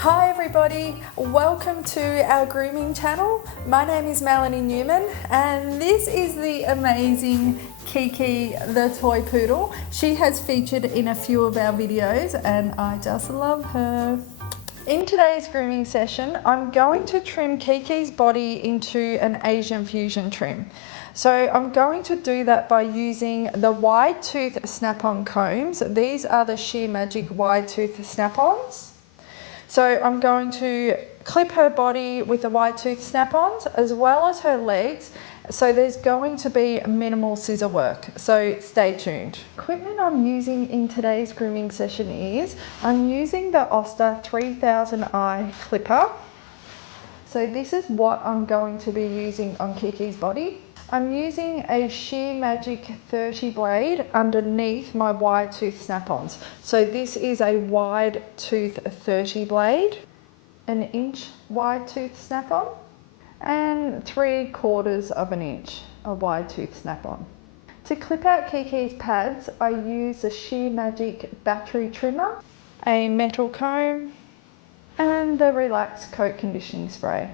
Hi everybody, welcome to our grooming channel. My name is Melanie Newman and this is the amazing Kiki the toy poodle. She has featured in a few of our videos and I just love her. In today's grooming session, I'm going to trim Kiki's body into an Asian fusion trim. So I'm going to do that by using the wide tooth snap-on combs. These are the Sheer Magic wide tooth snap-ons. So I'm going to clip her body with the wide tooth snap-ons as well as her legs. So there's going to be minimal scissor work. So stay tuned. Equipment I'm using in today's grooming session is I'm using the Oster 3000i clipper. So this is what I'm going to be using on Kiki's body. I'm using a Sheer Magic 30 blade underneath my wide tooth snap-ons. So this is a wide tooth 30 blade, an inch wide tooth snap-on, and 3/4 of an inch a wide tooth snap-on. To clip out Kiki's pads, I use a Sheer Magic battery trimmer, a metal comb, and the Relax Coat Conditioning Spray.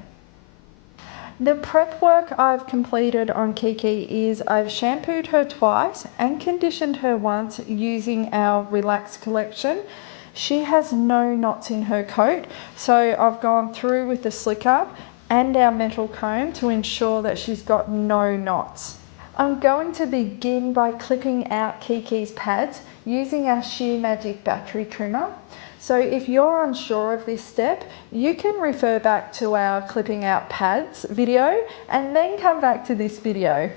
The prep work I've completed on Kiki is I've shampooed her twice and conditioned her once using our Relax collection. She has no knots in her coat, so I've gone through with the slicker and our metal comb to ensure that she's got no knots. I'm going to begin by clipping out Kiki's pads using our Sheer Magic battery trimmer. So if you're unsure of this step, you can refer back to our clipping out pads video and then come back to this video.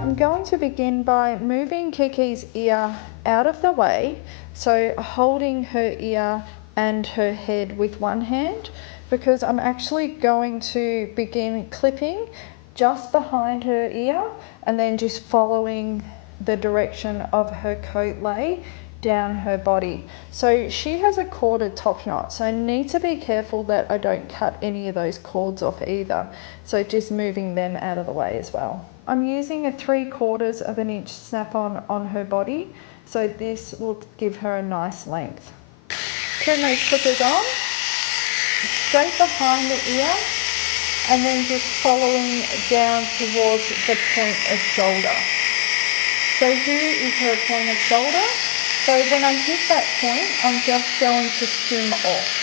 I'm going to begin by moving Kiki's ear out of the way, so holding her ear and her head with one hand, because I'm actually going to begin clipping just behind her ear and then just following the direction of her coat lay down her body. So she has a corded top knot, so I need to be careful that I don't cut any of those cords off either. So just moving them out of the way as well. I'm using a 3/4 of an inch snap-on on her body, so this will give her a nice length. Turn those clippers on, straight behind the ear, and then just following down towards the point of shoulder. So here is her point of shoulder. So when I hit that point, I'm just going to skim off.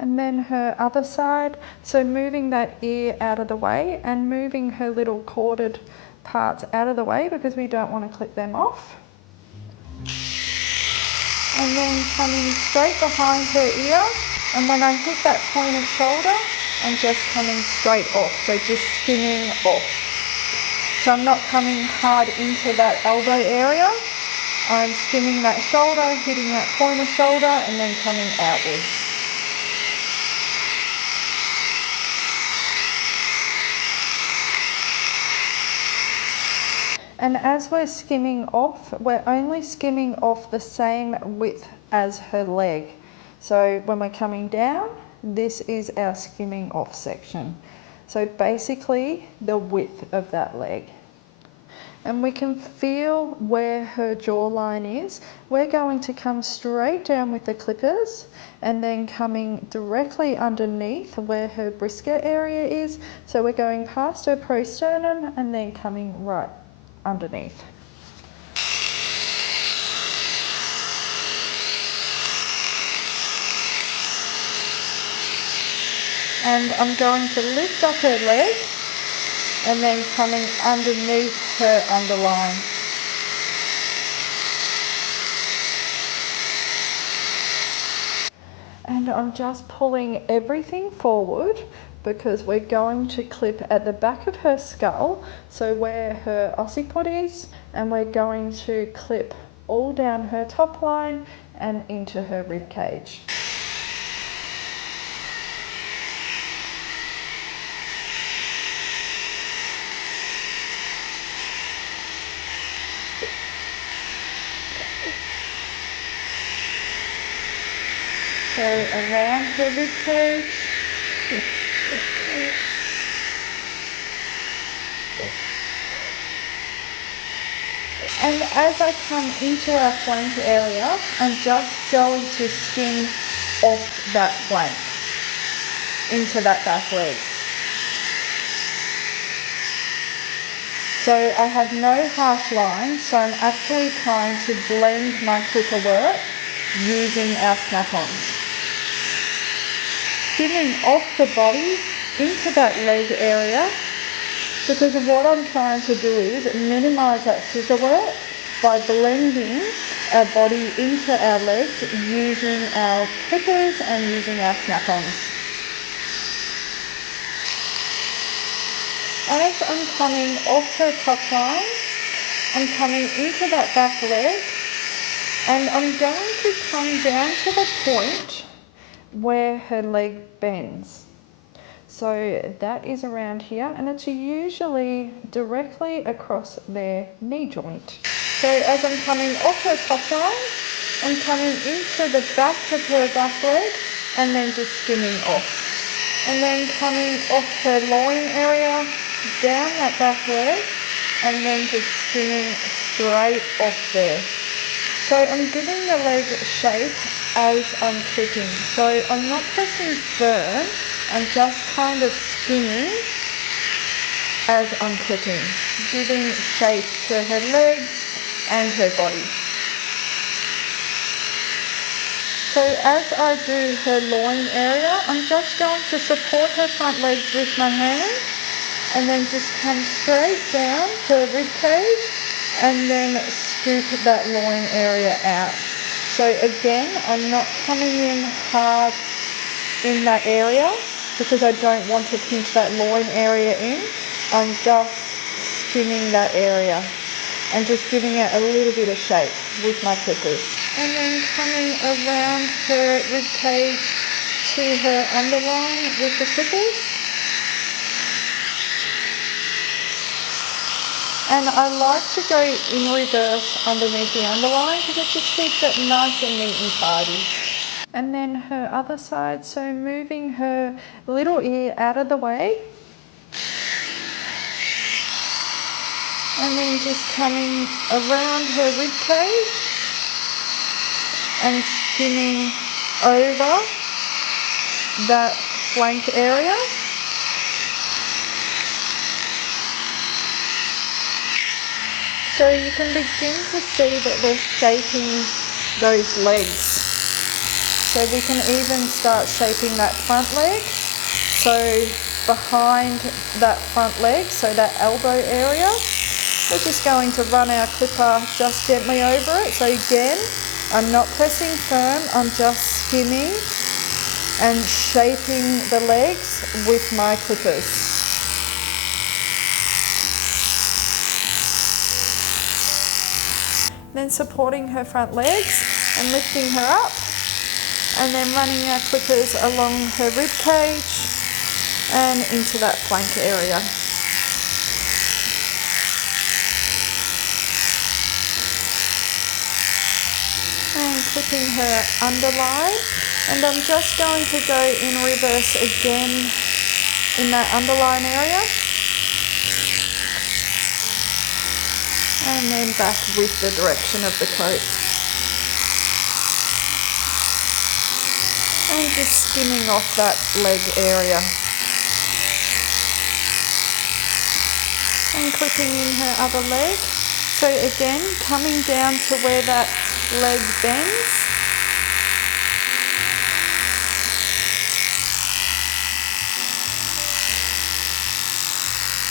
And then her other side, so moving that ear out of the way and moving her little corded parts out of the way because we don't want to clip them off. And then coming straight behind her ear, and when I hit that point of shoulder, I'm just coming straight off, so just skimming off. So I'm not coming hard into that elbow area, I'm skimming that shoulder, hitting that point of shoulder, and then coming outwards. And as we're skimming off, we're only skimming off the same width as her leg. So when we're coming down, this is our skimming off section. So basically the width of that leg. And we can feel where her jawline is. We're going to come straight down with the clippers and then coming directly underneath where her brisket area is. So we're going past her prosternum and then coming right underneath. And I'm going to lift up her leg and then coming underneath her underline. And I'm just pulling everything forward because we're going to clip at the back of her skull, so where her occiput is, and we're going to clip all down her top line and into her rib cage. so around her rib cage. And as I come into our flank area, I'm just going to skim off that flank into that back leg. So I have no half line, so I'm actually trying to blend my clipper work using our snap-on. Skimming off the body into that leg area, because what I'm trying to do is minimise that scissor work by blending our body into our legs using our clippers and using our snap-ons. As I'm coming off her top line, I'm coming into that back leg, and I'm going to come down to the point where her leg bends. So that is around here, and it's usually directly across their knee joint. So as I'm coming off her top line, I'm coming into the back of her back leg and then just skimming off. And then coming off her loin area, down that back leg, and then just skimming straight off there. So I'm giving the leg shape as I'm clipping. So I'm not pressing firm, I'm just kind of skimming as I'm clipping, giving shape to her legs and her body. So as I do her loin area, I'm just going to support her front legs with my hand and then just come straight down her rib cage and then scoop that loin area out. So again, I'm not coming in hard in that area because I don't want to pinch that loin area in. I'm just skimming that area and just giving it a little bit of shape with my clippers. And then coming around her rib cage to her underline with the clippers. And I like to go in reverse underneath the underline because it just keeps it nice and neat and tidy. And then her other side, so moving her little ear out of the way. And then just coming around her rib cage and skimming over that flank area. So you can begin to see that they're shaping those legs. So we can even start shaping that front leg. So behind that front leg, so that elbow area, we're just going to run our clipper just gently over it. So again, I'm not pressing firm, I'm just skimming and shaping the legs with my clippers. Then supporting her front legs and lifting her up, and then running our clippers along her rib cage and into that flank area. And clipping her underline, and I'm just going to go in reverse again in that underline area, and then back with the direction of the coat. And just skimming off that leg area. And clipping in her other leg. So again, coming down to where that leg bends.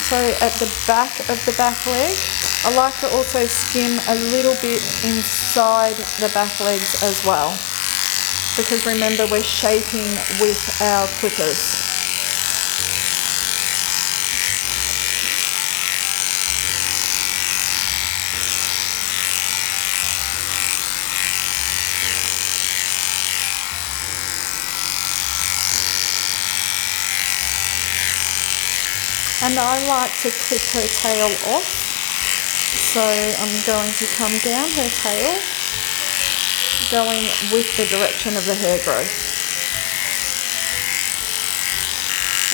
So at the back of the back leg, I like to also skim a little bit inside the back legs as well. Because remember, we're shaping with our clippers. And I like to clip her tail off. So I'm going to come down her tail, going with the direction of the hair growth.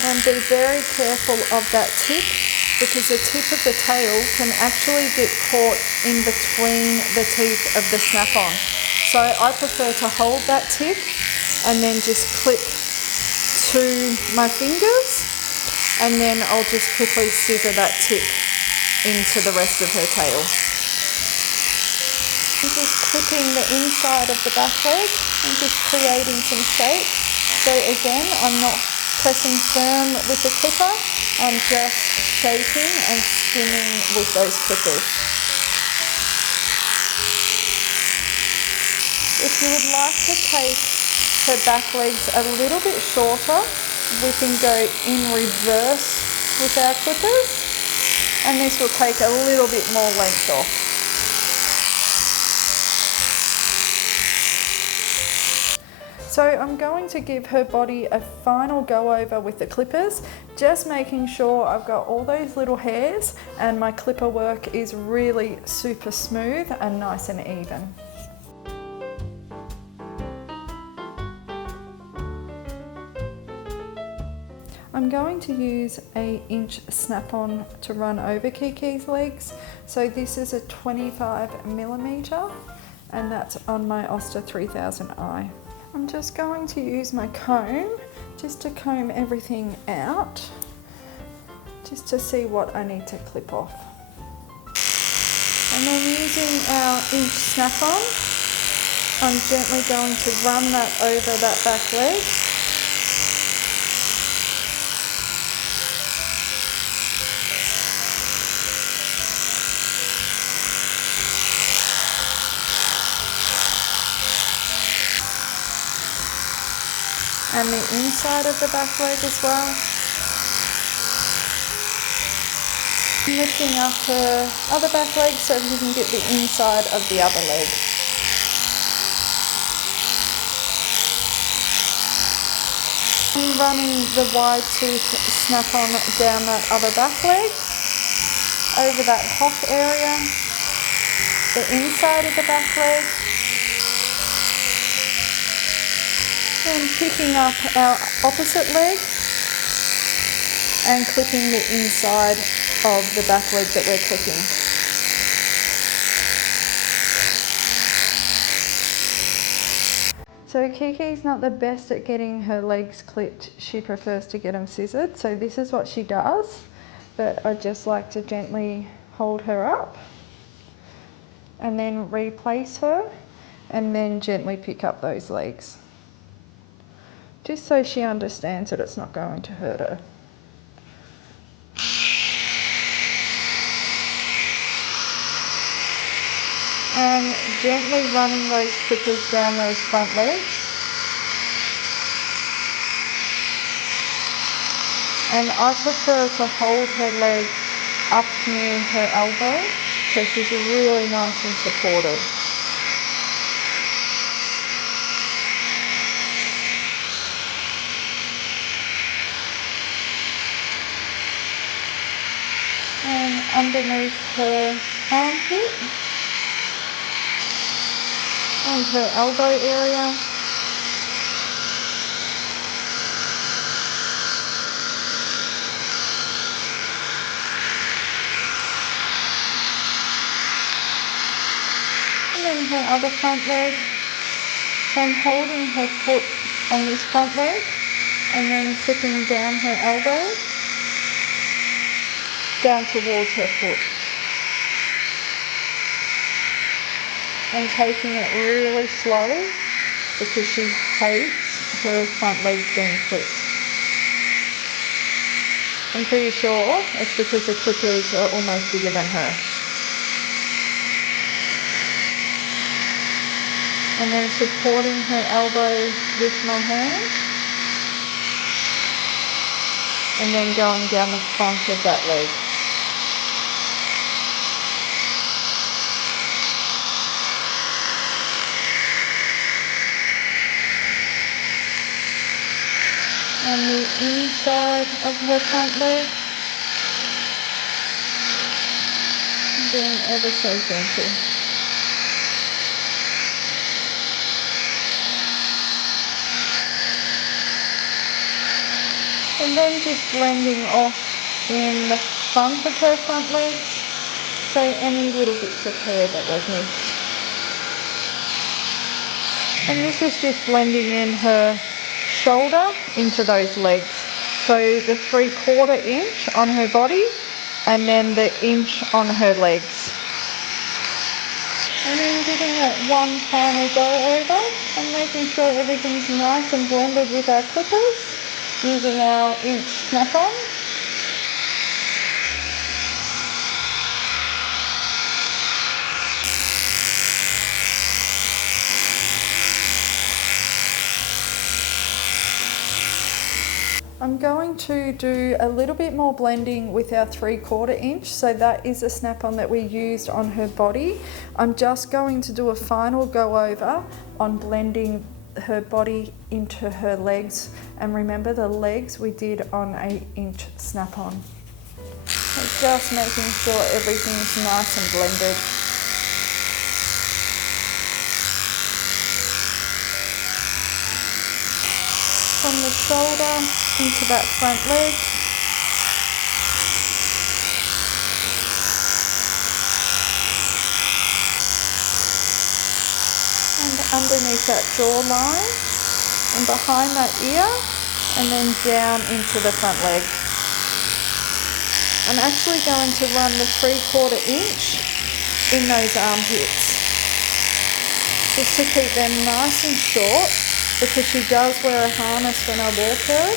And be very careful of that tip, because the tip of the tail can actually get caught in between the teeth of the snap-on. So I prefer to hold that tip and then just clip to my fingers, and then I'll just quickly scissor that tip into the rest of her tail. I'm just clipping the inside of the back leg and just creating some shape. So again, I'm not pressing firm with the clipper, I'm just shaping and skimming with those clippers. If you would like to take her back legs a little bit shorter, we can go in reverse with our clippers, and this will take a little bit more length off. So I'm going to give her body a final go over with the clippers, just making sure I've got all those little hairs and my clipper work is really super smooth and nice and even. I'm going to use an inch snap-on to run over Kiki's legs. So this is a 25mm and that's on my Oster 3000i. I'm just going to use my comb just to comb everything out, just to see what I need to clip off. And then using our inch snap-on, I'm gently going to run that over that back leg. And the inside of the back leg as well. Lifting up her other back leg so you can get the inside of the other leg. And running the wide tooth snap-on down that other back leg, over that hock area, the inside of the back leg, and picking up our opposite leg and clipping the inside of the back leg that we're clipping. So Kiki's not the best at getting her legs clipped. She prefers to get them scissored. So this is what she does, but I just like to gently hold her up and then replace her and then gently pick up those legs, just so she understands that it's not going to hurt her. And gently running those clippers down those front legs. And I prefer to hold her leg up near her elbow, so she's really nice and supported. And underneath her armpit and her elbow area. And then her other front leg. So I'm holding her foot on this front leg and then clipping down her elbow down towards her foot. And taking it really slow because she hates her front legs being clipped. I'm pretty sure it's because the clippers are almost bigger than her. And then supporting her elbow with my hand. And then going down the front of that leg. And the inside of her front leg. Being ever so gentle. And then just blending off in the front of her front legs, so any little bits of hair that we've missed. And this is just blending in her shoulder into those legs. So the 3/4 inch on her body and then the inch on her legs. And then giving it one final go over and making sure everything's nice and blended with our clippers using our inch snap-on. I'm going to do a little bit more blending with our 3/4 inch. So that is a snap-on that we used on her body. I'm just going to do a final go over on blending her body into her legs. And remember, the legs we did on an inch snap-on. So just making sure everything's nice and blended. From the shoulder into that front leg. And underneath that jawline and behind that ear and then down into the front leg. I'm actually going to run the 3/4 inch in those armpits just to keep them nice and short, because she does wear a harness when I walk her.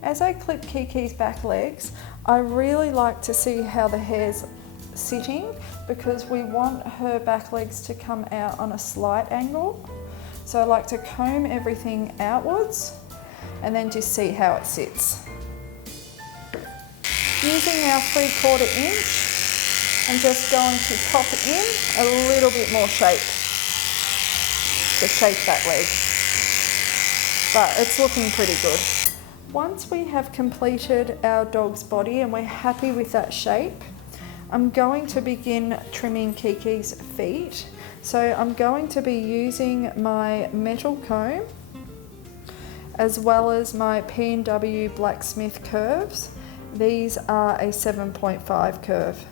As I clip Kiki's back legs, I really like to see how the hair's sitting, because we want her back legs to come out on a slight angle. So I like to comb everything outwards and then just see how it sits. Using our 3/4 inch, I'm just going to pop in a little bit more shape to shape that leg. But it's looking pretty good. Once we have completed our dog's body and we're happy with that shape, I'm going to begin trimming Kiki's feet. So I'm going to be using my metal comb as well as my P&W Blacksmith curves. These are a 7.5 curve.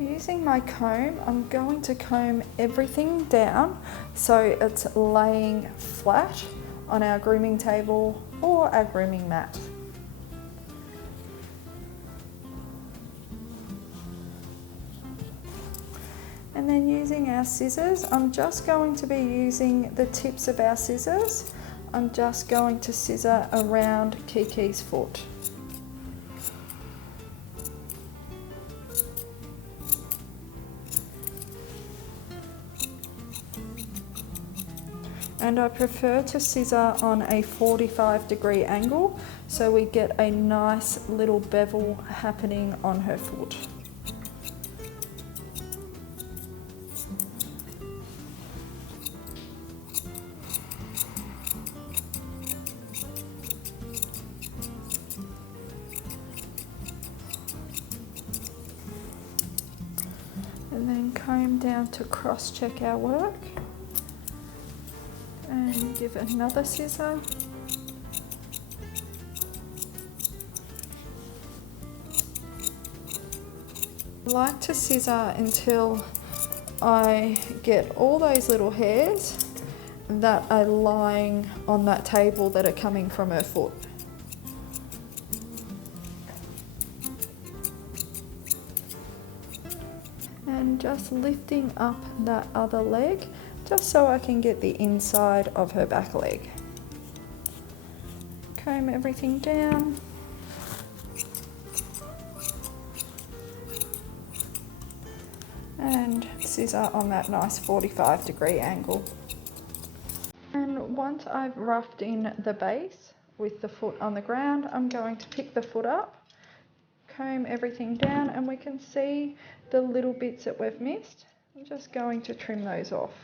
Using my comb, I'm going to comb everything down so it's laying flat on our grooming table or our grooming mat. And then using our scissors, I'm just going to be using the tips of our scissors. I'm just going to scissor around Kiki's foot. And I prefer to scissor on a 45-degree angle so we get a nice little bevel happening on her foot. And then comb down to cross-check our work. And give it another scissor. I like to scissor until I get all those little hairs that are lying on that table that are coming from her foot. And just lifting up that other leg just so I can get the inside of her back leg. Comb everything down. And scissor on that nice 45-degree angle. And once I've roughed in the base with the foot on the ground, I'm going to pick the foot up, comb everything down, and we can see the little bits that we've missed. I'm just going to trim those off,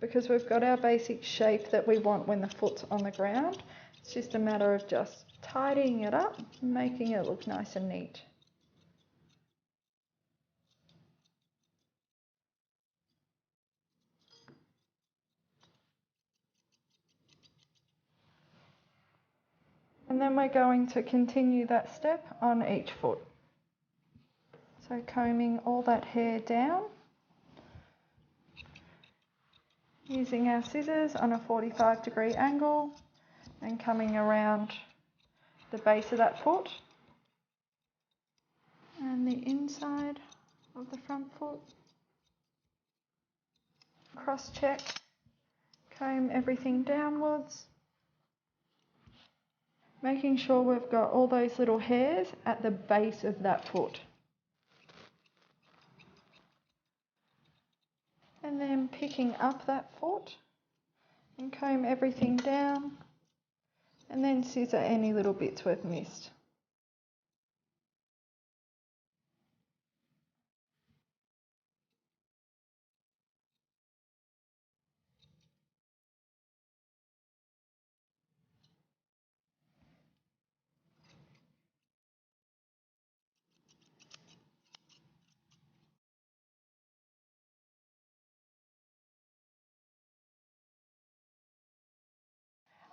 because we've got our basic shape that we want when the foot's on the ground. It's just a matter of just tidying it up, making it look nice and neat. And then we're going to continue that step on each foot. So combing all that hair down, using our scissors on a 45-degree angle and coming around the base of that foot and the inside of the front foot. Cross check, comb everything downwards, making sure we've got all those little hairs at the base of that foot. And then picking up that foot and comb everything down and then scissor any little bits we've missed.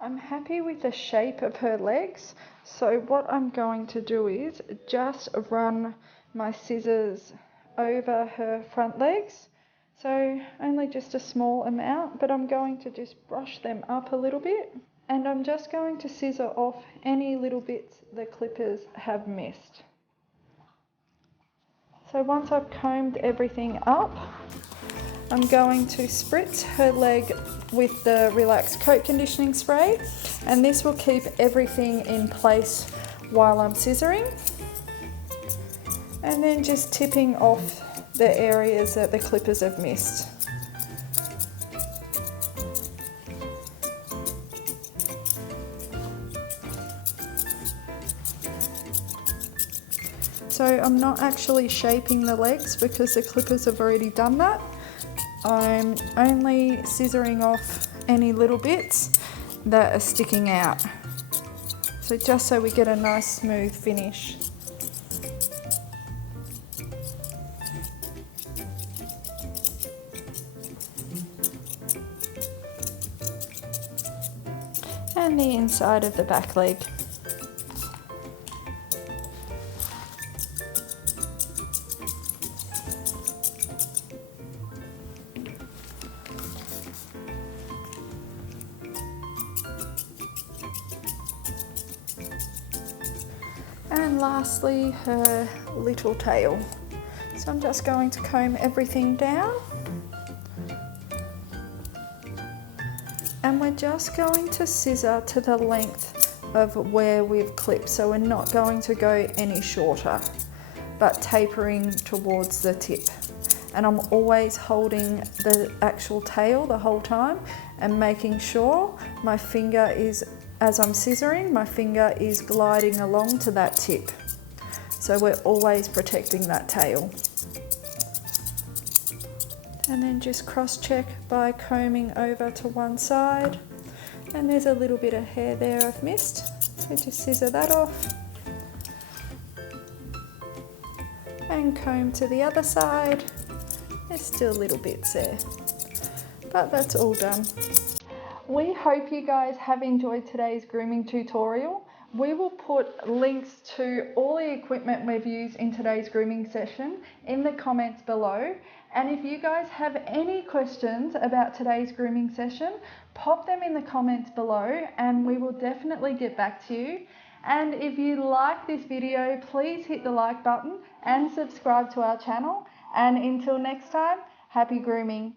I'm happy with the shape of her legs, so what I'm going to do is just run my scissors over her front legs. So only just a small amount, but I'm going to just brush them up a little bit, and I'm just going to scissor off any little bits the clippers have missed. So once I've combed everything up, I'm going to spritz her leg with the Relax Coat Conditioning Spray, and this will keep everything in place while I'm scissoring. And then just tipping off the areas that the clippers have missed. So I'm not actually shaping the legs because the clippers have already done that. I'm only scissoring off any little bits that are sticking out. So just so we get a nice smooth finish. And the inside of the back leg. And lastly, her little tail. So I'm just going to comb everything down. And we're just going to scissor to the length of where we've clipped. So we're not going to go any shorter, but tapering towards the tip. And I'm always holding the actual tail the whole time and making sure my finger is, as I'm scissoring, my finger is gliding along to that tip. So we're always protecting that tail. And then just cross check by combing over to one side. And there's a little bit of hair there I've missed. So just scissor that off. And comb to the other side. There's still little bits there, but that's all done. We hope you guys have enjoyed today's grooming tutorial. We will put links to all the equipment we've used in today's grooming session in the comments below. And if you guys have any questions about today's grooming session, pop them in the comments below and we will definitely get back to you. And if you like this video, please hit the like button and subscribe to our channel. And until next time, happy grooming.